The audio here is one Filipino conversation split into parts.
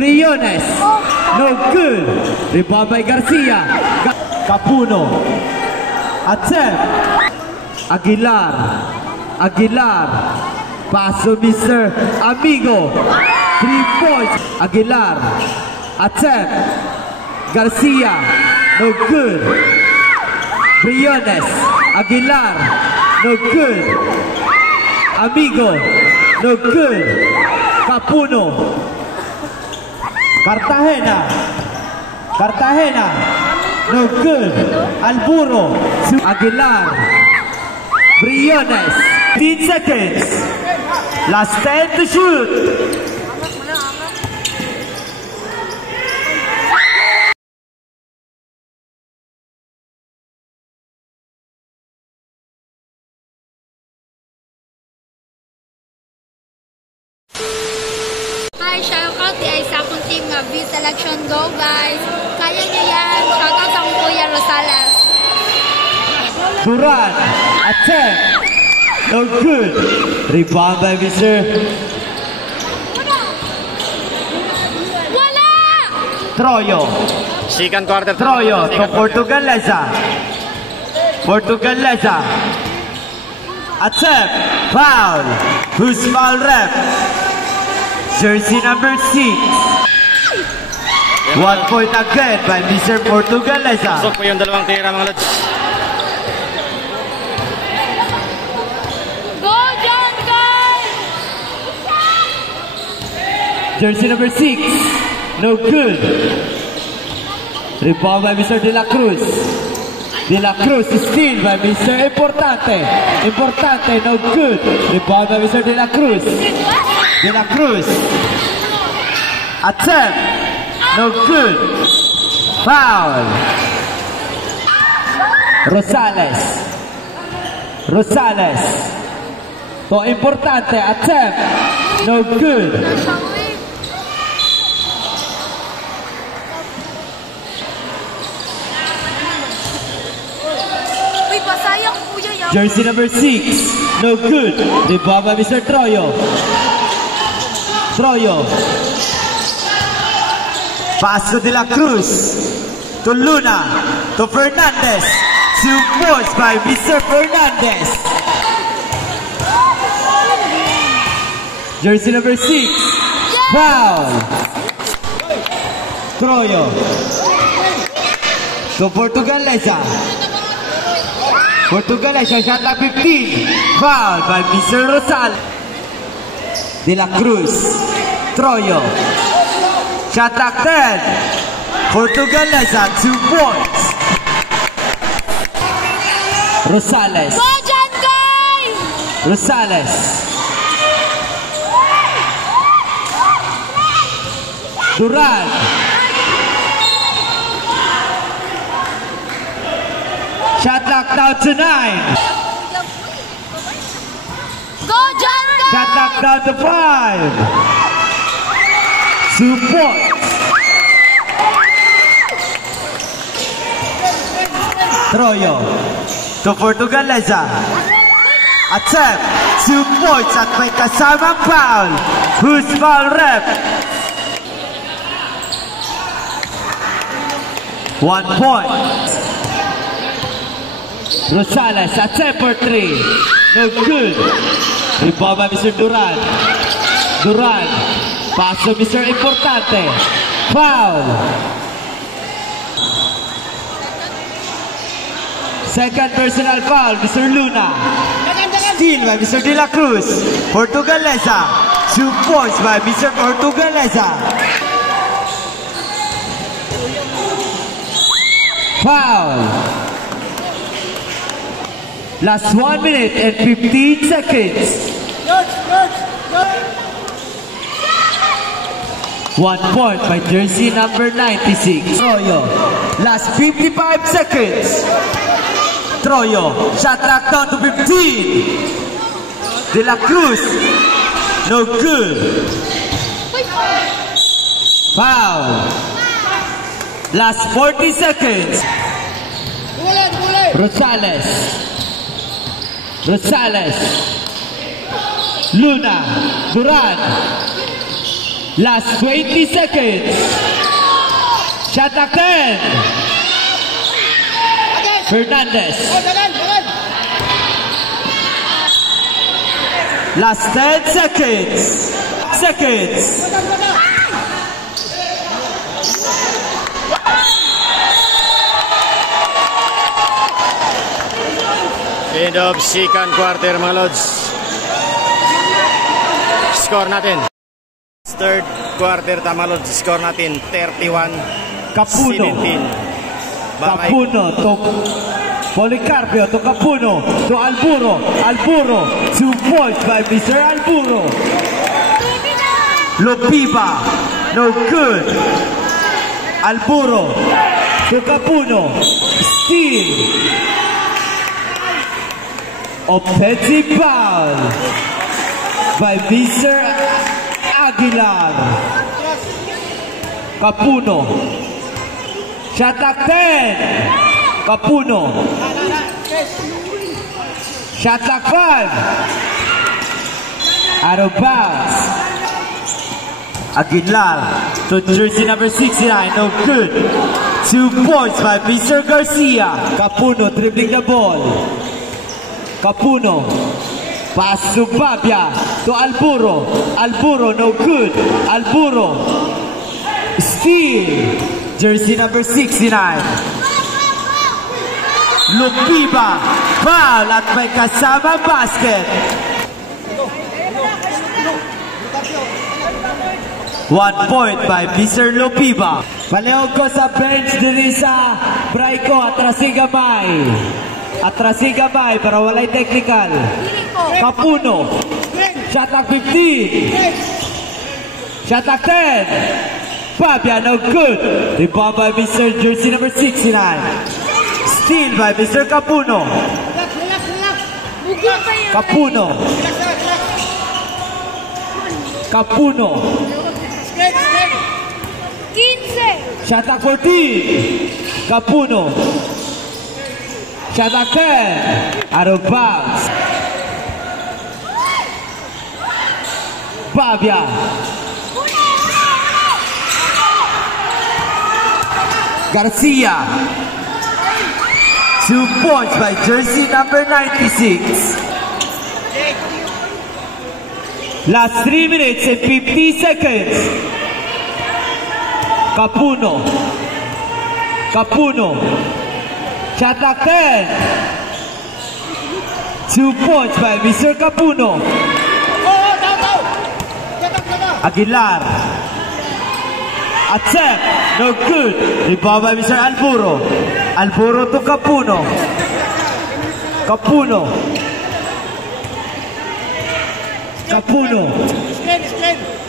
Briones. No good. Rebound by Garcia. Capuno. Attempt. Aguilar. Aguilar. Paso Mr. Amigo. 3 points. Aguilar. Attempt. Garcia. No good. Briones. Aguilar. No good. Amigo. No good. Capuno. Cartagena. Cartagena. No good. Alburo. Aguilar. Briones. 15 seconds. Last 10 to shoot. Hi, shoutout ay sa akong team nga V-Selection Go, guys. Kaya nyo yan. Shoutout sa akong Kuya Rosales. Duran. Attempt. No good. Rebound by Mr. Wala! Troyo. Second quarter. Troyo to Portugalesa. Portugalesa. Attempt. Foul. Who's foul rep? Jersey number 6. 1 point again by Mr. Portugalesa. Pasok po yung dalawang tira mga lods. Go, John, guys! Jersey number 6. No good. Rebound by Mr. De La Cruz. De La Cruz steal by Mr. Importante. Importante, no good. Rebound by Mr. De La Cruz. De La Cruz. Attempt. No good. Foul. Rosales. Rosales. To Importante. Attempt. No good. Uy, pasayang kuya yan. Jersey number 6. No good. Rebound by Mr. Troyo. Troyo. Pass to De La Cruz. To Luna. To Fernandez. 2 points by Mr. Fernandez. Jersey number 6. Foul. Troyo. To Portugalesa. Portugalesa shot at 15. Foul by Mr. Rosal. De La Cruz. Troyo. Shot at 10. Portugalesa 2 points. Rosales. Go, John, guys! Rosales. Duran. Shot clock down to 9. Go, John, guys! Shot clock down to 5. 2 points. Troyo to Portugalesa. Attempt. 2 points at may kasamang foul. Who's foul rep? 1 point. Rosales, attempt for 3. No good. Rebound by Mr. Duran. Duran. Pass to Mr. Importante. Foul. Second personal foul, Mr. Luna. Steal by Mr. De La Cruz. Portugalesa. 2 points by Mr. Portugalesa. Foul. Last 1 minute and 15 seconds. 1 point by jersey number 96. Troyo. Last 55 seconds. Troyo. Shot clock down to 15. De La Cruz. No good. Foul. Last 40 seconds. Rosales. Rosales. Luna. Duran. Last 20 seconds. Shot clock 10. Fernandez. Last 10 seconds. End of second quarter mga lods. Score natin. Third quarter tama lods. Score natin 31-17. Capuno to Policarpio to Capuno to Alburo. 2 points by Mr. Alburo. Lopiba, no good. Alburo to Capuno. Steal. Offensive foul by Mr. Aguilar. Capuno. Shot clock 10. Capuno. Shot clock 5. Out of bounds. Aguilar to jersey number 69. No good. 2 points by Mr. Garcia. Capuno dribbling the ball. Capuno. Pass to Babia. To Alburo. No good. Alburo. Steal. Jersey number 69. Lupiba. Foul at may kasama basket. 1 point by Mr. Lupiba. Palihog ko sa bench diri sa Braico. Atrasing gamay para walay technical. Capuno. Shot clock 15. Shot clock 10. Babia, no good. Rebound by Mr. Jersey number 69. Steal by Mr. Capuno. Capuno. 15. Shot clock 14. Capuno. Shot clock 10. Out of bounds. Babia. Garcia. 2 points by jersey number 96. Last 3 minutes and 50 seconds. Capuno. Shot clock 10. 2 points by Mr. Capuno. Aguilar. Attempt. No good. Rebound by Mr. Alburo. Alburo to Capuno.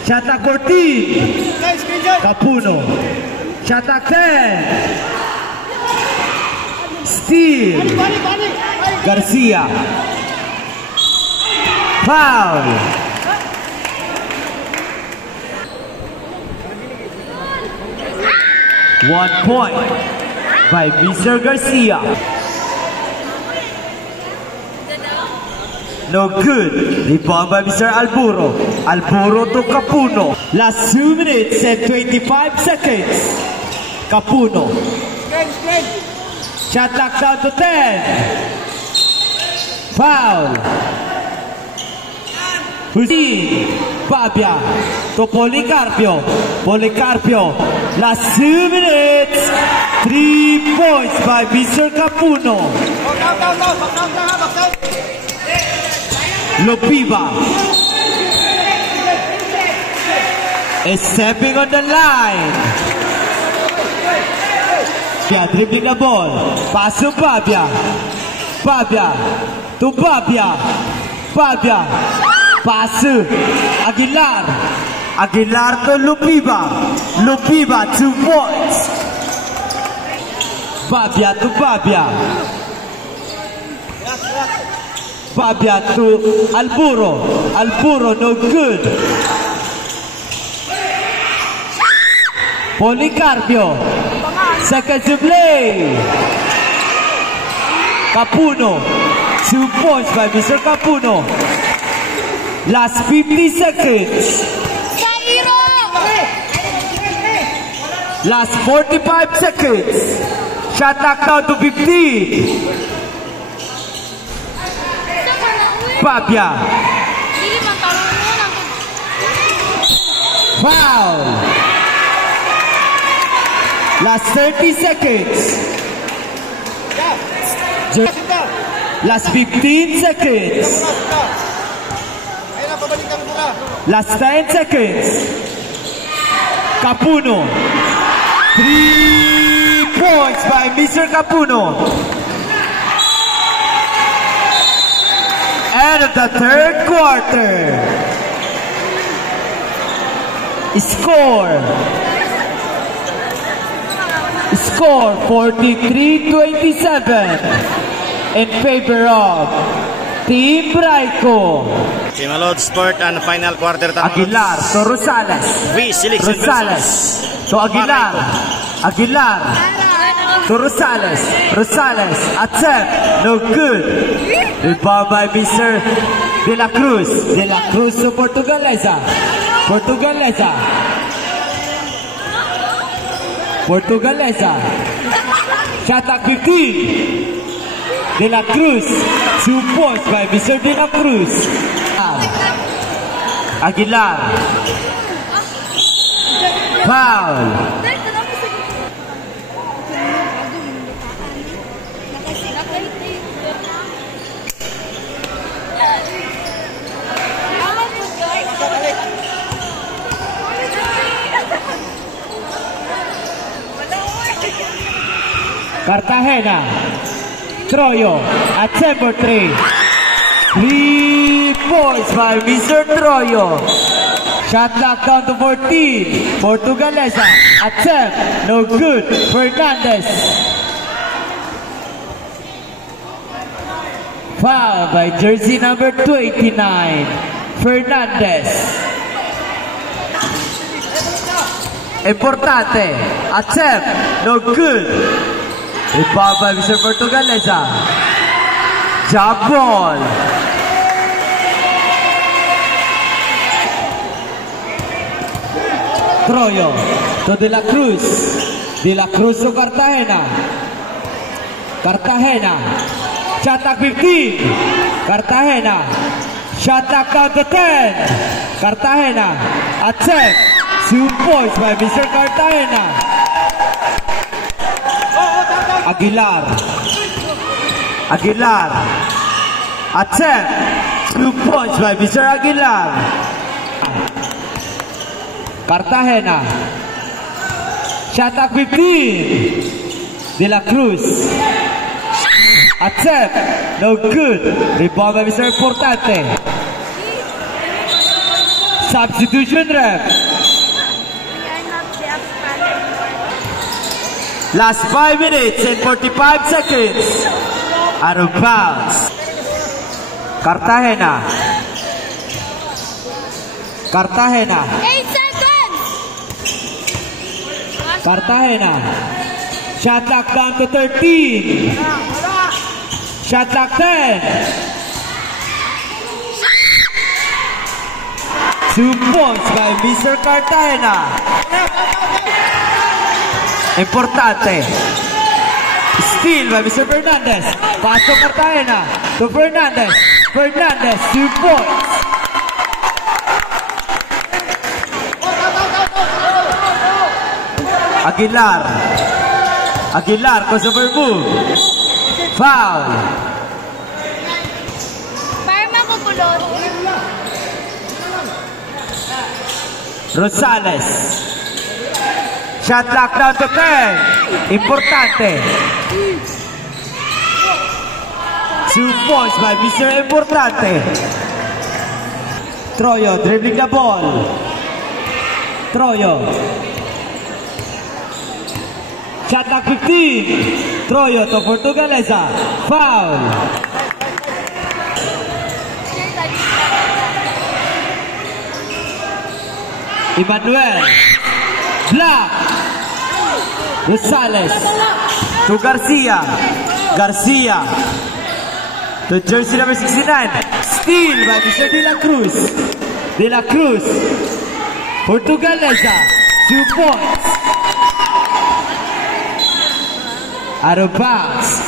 Shot clock 14. Capuno. Shot clock 10. Steal. Garcia. Foul. One point by Mr. Garcia. No good. Rebound by Mr. Alburo. Alburo to Capuno. Last 2 minutes and 25 seconds. Capuno. Shot clock down to 10. Foul. Hussein. Babia to Policarpio. Last 2 minutes. 3 points by Mr. Capuno. Lopiba is stepping on the line. Dribbling the ball. Pass to Babia to Babia. Pass to Aguilar to Lupiba. 2 points. Babia to Alburo, no good. Policarpio. Seconds to play. Capuno. 2 points by Mr. Capuno. Last 50 seconds. Last 45 seconds. Shot clock down to 15. Papia. Foul. Last 30 seconds. Last 15 seconds. Last 10 seconds. Capuno. 3 points by Mr. Capuno. End of the third quarter. Score 43-27 in favor of Team Braico. Simalod Sport and final quarter Tamalods. Aguilar to Rosales. Selection Rosales to Aguilar. Aguilar to Rosales. Rosales attempt, no good. Rebound by Mr. De La Cruz. De La Cruz to Portugalesa. Portugalesa. Portugalesa. Shot clock 15. De La Cruz. 2 points by Mr. De La Cruz. Aguilar. Foul. Cartagena. Troyo at number 3. 3 points by Mr. Troyo. Shot clock down to 14. Portugalesa. Attempt. No good. Fernandez. Foul by jersey number 29. Fernandez. Importante. Attempt. No good. Rebound by Mr. Portugalesa. Jump ball. Troyo to De La Cruz. De La Cruz to Cartagena. Cartagena. Shot clock 15. Cartagena. Shot clock down to 10. Cartagena. Attempt. 2 points by Mr. Cartagena. Aguilar. Aguilar. Attempt. 2 points by Mr. Aguilar. Cartagena. Shot clock 15. De La Cruz. Attempt. No good. Rebound by Mr. Importante. Substitution ref. Last 5 minutes and 45 seconds. Out of bounds. Cartagena. Cartagena. 8 seconds. Cartagena. Shot clock down to 13. Shot clock 10. 2 points by Mr. Cartagena. Importante. Steal by Mr. Fernandez. Paso Cartagena to Fernandez. Fernandez, 2 points. Aguilar. Aguilar, crossover move. Foul. Para makukulot. Rosales. Shot clock down to 10. Importante. 2 points by Mr. Importante. Troyo dribbling the ball. Troyo. Shot clock 15. Troyo to Portugalesa. Foul. Emmanuel. Black. Rosales to Garcia. Garcia to jersey number 69. Steal by Mr. De La Cruz. De La Cruz. Portugalesa. 2 points. Out of bounds.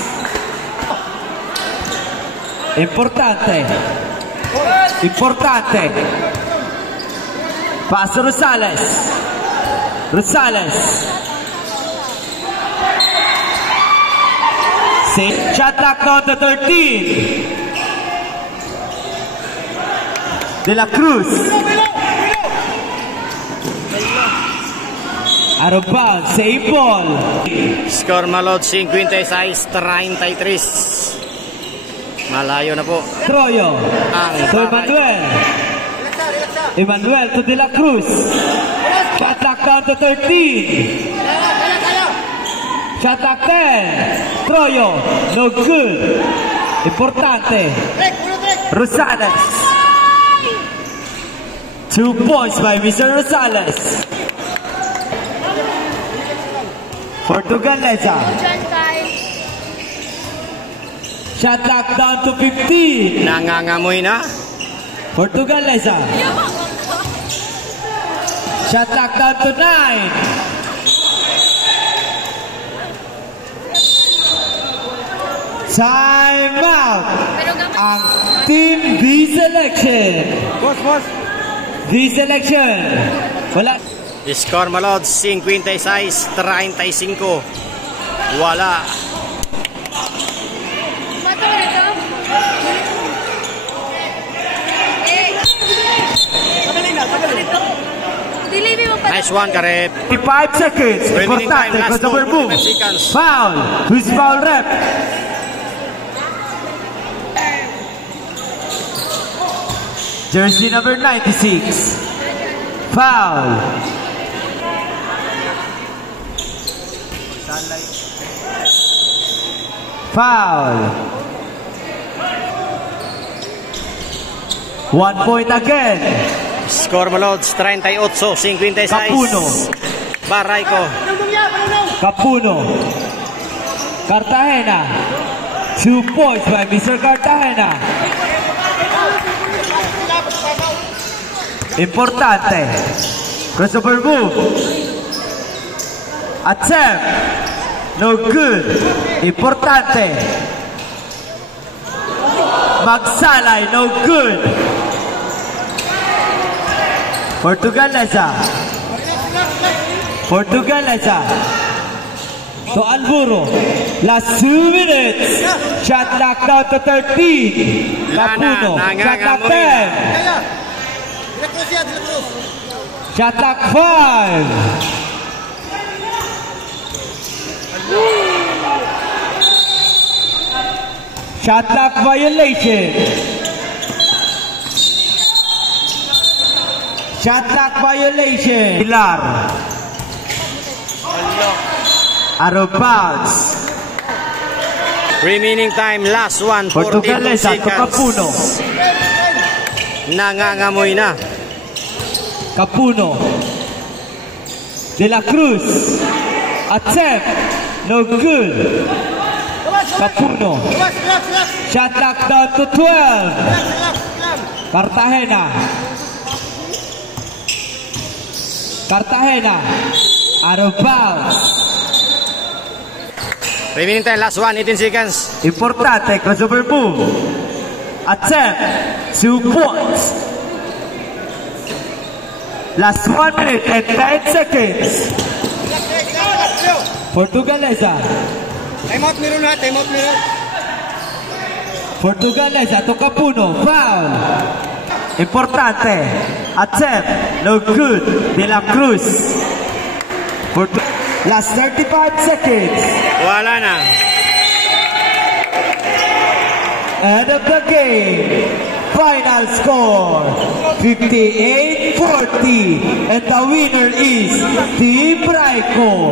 Importante. Importante. Pass to Rosales. Rosales. Shot clock down to 13. De la Cruz. Out of bounds, save ball. Score Malod 56-33. Malayo na po. Troyo. Ang To Emmanuel. Emmanuel to De la Cruz. Shot clock down to 13. Shot clock 10. Troyo. No good. Importante. Rosales. 2 points by Mr. Rosales. Portugalesa. Shot clock down to 15. Nangangamoy na. Portugalesa. Shot clock down to 9. Time out. Ang Team B selection. B selection. Wala. Score Malod 56-35. Wala. Nice one, Karep. 5 seconds. Remaining time, Importante. last Crossover ball, move. 45 seconds. Foul. Who's foul rep? Jersey number 96. Foul. Foul. 1 point again. Score Malod 38-56. Capuno. Barayco. Capuno. Cartagena. 2 points by Mr. Cartagena. Importante. Crossover move. Attempt. No good. Importante. Magsalay. No good. Portugalesa. Portugalesa. To Alburo. Last 2 minutes. Shot clock down to 13. Capuno. Shot clock 10. Shot clock 5. Shot clock violation. Shot clock violation. Pilar. Out of bounds. Remaining time, last one, 42 Portugalesa to seconds. Capuno. Nangangamoy na. Capuno. De la Cruz. Attempt. No good. Capuno. Shot clock down to 12. Cartagena. Cartagena. Out of bounds. Remaining time, last one, 18 seconds. Importante. Crossover move. Attempt. 2 points. Last 1 minute and 9 seconds. Portugalesa. Time out meron na, time out meron. Portugalesa to Capuno. Foul. Importante. Attempt. No good. De la Cruz. Last 35 seconds. Wala na. End of the game. Final score 58-40. And the winner is Team Braico.